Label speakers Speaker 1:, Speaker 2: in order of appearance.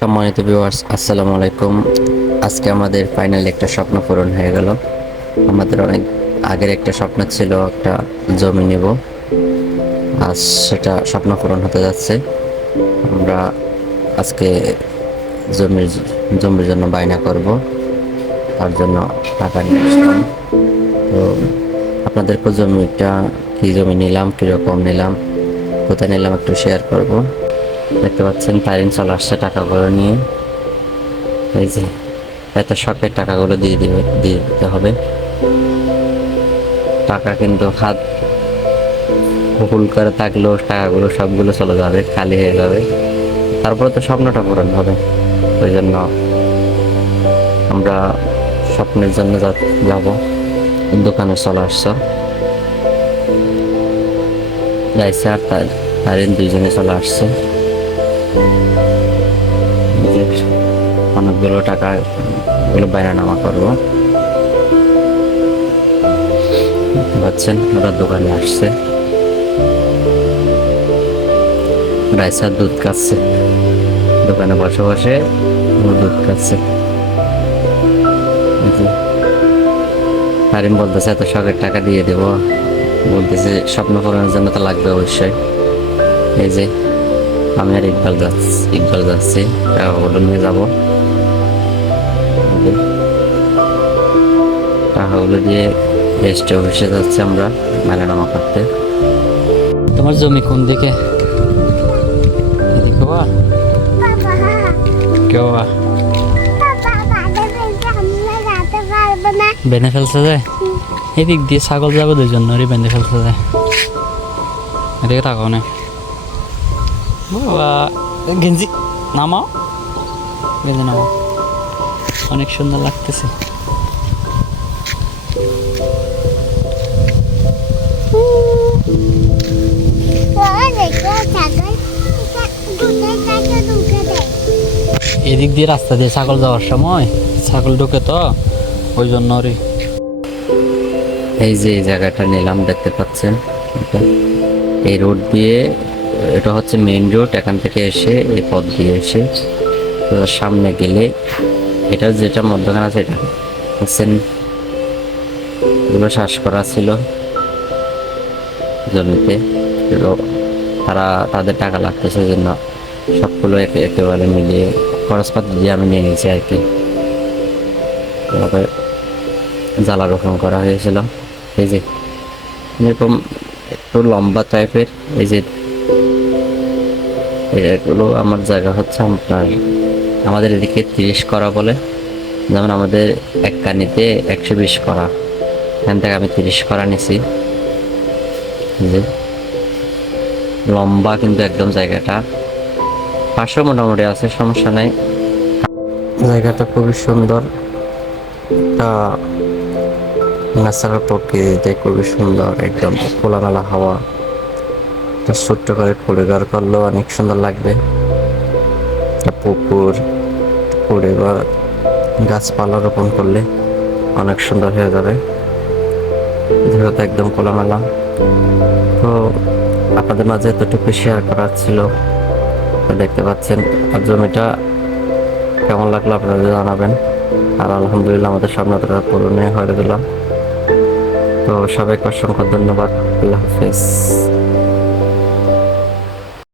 Speaker 1: সম্মানিত ভিউয়ার্স আসসালামু আলাইকুম। আজকে আমাদের ফাইনালি একটা স্বপ্ন পূরণ হয়ে গেল। আমাদের অনেক আগের একটা স্বপ্ন ছিল একটা জমি নেব। আজ সেটা স্বপ্ন পূরণ হতে যাচ্ছে। আমরা আজকে জমির জমির জন্য বায়না করব। তার জন্য টাকা নিয়ে তো আপনাদেরকে জমিটা কী জমি নিলাম, কীরকম নিলাম, কোথায় নিলাম একটু শেয়ার করব। দেখতে পাচ্ছেন তারিন চলে আসছে টাকাগুলো নিয়ে। এই যে, এত শখের টাকাগুলো দিয়ে দিবে, দিয়ে দিতে হবে। টাকা কিন্তু হাত ফুল করে থাকলেও টাকাগুলো সবগুলো চলে যাবে, খালি হয়ে যাবে। তারপরে তো স্বপ্নটা পূরণ হবে। ওই জন্য আমরা স্বপ্নের জন্য যাব, দোকানে চলে আসছো। যাইছে আর তার দুইজনে চলে আসছে। অনেকগুলো টাকা এগুলো বাইরে নামা করব। পাচ্ছেন ওরা দোকানে আসছে। রাইসার দুধ খাচ্ছে। দোকানে বসে বসে দুধ যে, তারিম বলতেছে এত শখের টাকা দিয়ে দেবো। বলতেছে স্বপ্ন পূরণের জন্য তো লাগবে অবশ্যই। এই যে আমি আর ইকবাল যাচ্ছি ইকবাল যাচ্ছি টাকাগুলো নিয়ে যাব। যে, টাকাগুলো দিয়ে রেস্টে অফিসে যাচ্ছি আমরা মেলানামা করতে। তোমার জমি কোন দিকে? এদিকে বা কেউ বেঁধে ফেলছে যায় এদিক দিয়ে ছাগল যাবে দুজন ওরই বেঁধে ফেলছে যায় এদিকে তাকাও না। গেঞ্জি নামাও। গেঞ্জি নামাও। অনেক সুন্দর লাগতেছে। এদিক দিয়ে রাস্তা দিয়ে ছাগল যাওয়ার সময়, ছাগল ঢুকে তো, ওই জন্য রে এই যে এই জায়গাটা নিলাম, দেখতে পাচ্ছেন? এই রোড দিয়ে এটা হচ্ছে মেইন রোড এখান থেকে এসে এই পথ দিয়ে এসে সামনে গেলে এটা যেটা মধ্যখানে আছে এটা হচ্ছেন এগুলো শ্বাস করা ছিল জমিতে। তারা, তাদের টাকা লাগতেছে জন্য সবগুলো একে- একেবারে মিলিয়ে খরচপাতি দিয়ে আমি নিয়ে নিয়েছি আর কি। জ্বালা রোপণ করা হয়েছিল। এই যে, এরকম একটু লম্বা টাইপের এই যে এগুলো আমার জায়গা হচ্ছে আপনার, আমাদের এদিকে তিরিশ করা বলে, যেমন আমাদের এক কানিতে একশো বিশ করা। এখান থেকে আমি তিরিশ করা নিছি। যে, লম্বা কিন্তু একদম জায়গাটা। পাশেও মোটামুটি আছে, সমস্যা নাই। জায়গাটা খুবই সুন্দর। ন্যাচারাল প্রকৃতিতে খুবই সুন্দর, একদম খোলামেলা হাওয়া। ছোট্ট করে পরিবার করলেও অনেক সুন্দর লাগবে। পুকুর পুকুরে বা গাছপালা রোপণ করলে অনেক সুন্দর হয়ে যাবে। যেহেতু একদম খোলামেলা। তো আপনাদের মাঝে এতটুকু শেয়ার করার ছিল। দেখতে পাচ্ছেন, আর জমিটা কেমন লাগল আপনারা জানাবেন। আর আলহামদুলিল্লাহ আমাদের স্বপ্নটা পূরণে হয়ে গেল তো সবাইকে অসংখ্য ধন্যবাদ। আল্লাহ হাফেজ।